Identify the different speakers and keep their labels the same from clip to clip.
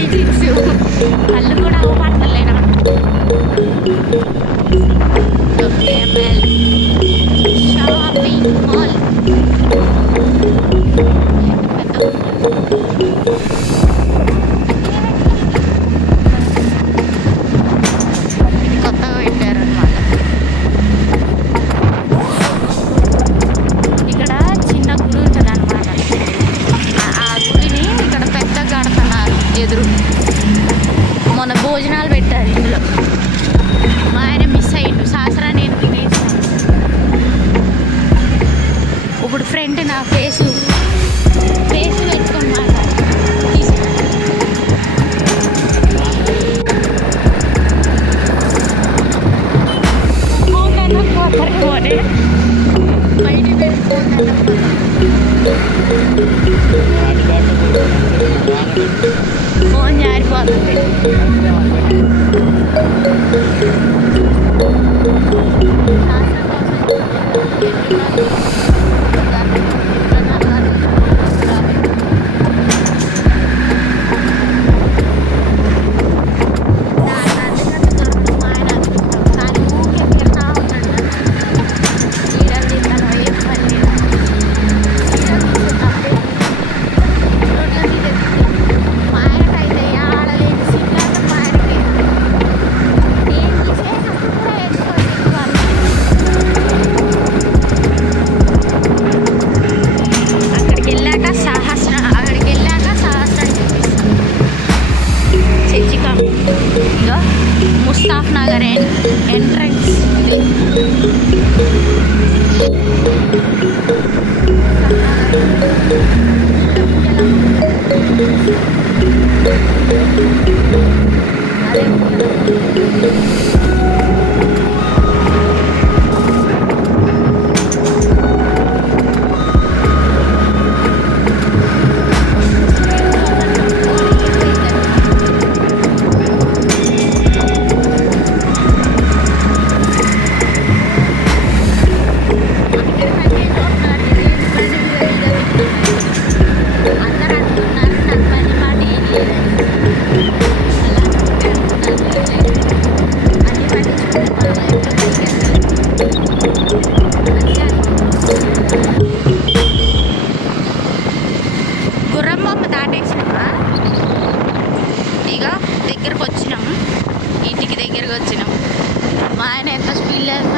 Speaker 1: വീട്ടിച്ചു കല്ലും കൂടെ ആവുമ്പോൾ പാട്ടല്ലേ ഓ ഞാൻ പറഞ്ഞിട്ട് Thank. ముస్తాఫ్ నగర్ ఎన్ ఎంట్రన్స్ బొమ్మ ఇక దగ్గరకు వచ్చినాం. ఇంటికి దగ్గరకు వచ్చినాం. మా ఆయన ఎంత స్పీడ్ లేదు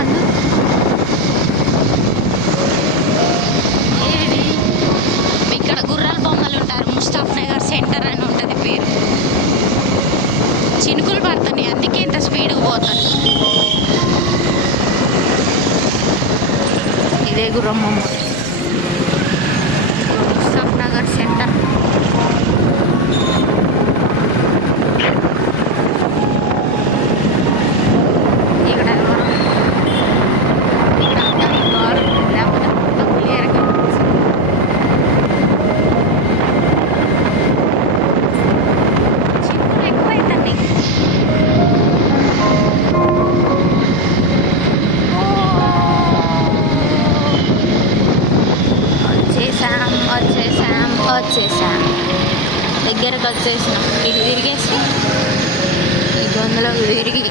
Speaker 1: ఇక్కడ గుర్రాల బొమ్మలు ఉంటారు. ముస్తాఫ్ నగర్ సెంటర్ అని ఉంటుంది పేరు. చినుకులు పడుతున్నాయి. అందుకే ఇంత స్పీడ్గా పోతాను ఇదే గుర్రం బొమ్మ. Mustafa Nagar centre. దగ్గరకు వచ్చేసినాం ఇటు తిరిగేసి ఈ గొంతులో తిరిగి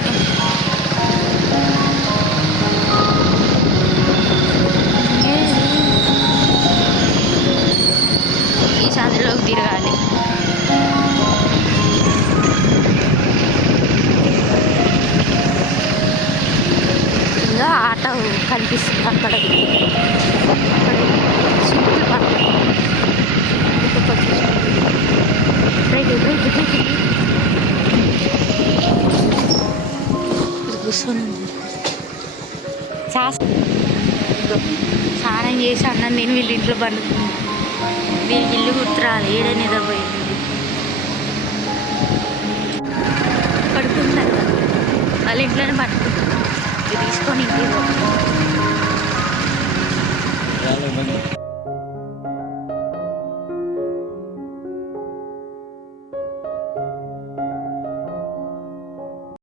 Speaker 1: Last స్నానం చేసి అన్నం తిని వీళ్ళ ఇంట్లో పండుకుంది వీళ్ళకి ఇల్లు గుర్తురాలి ఏడే నిద్రపోయింది పడుకుంటారు వాళ్ళ ఇంట్లోనే పడుకుంటారు తీసుకొని ఇంటికి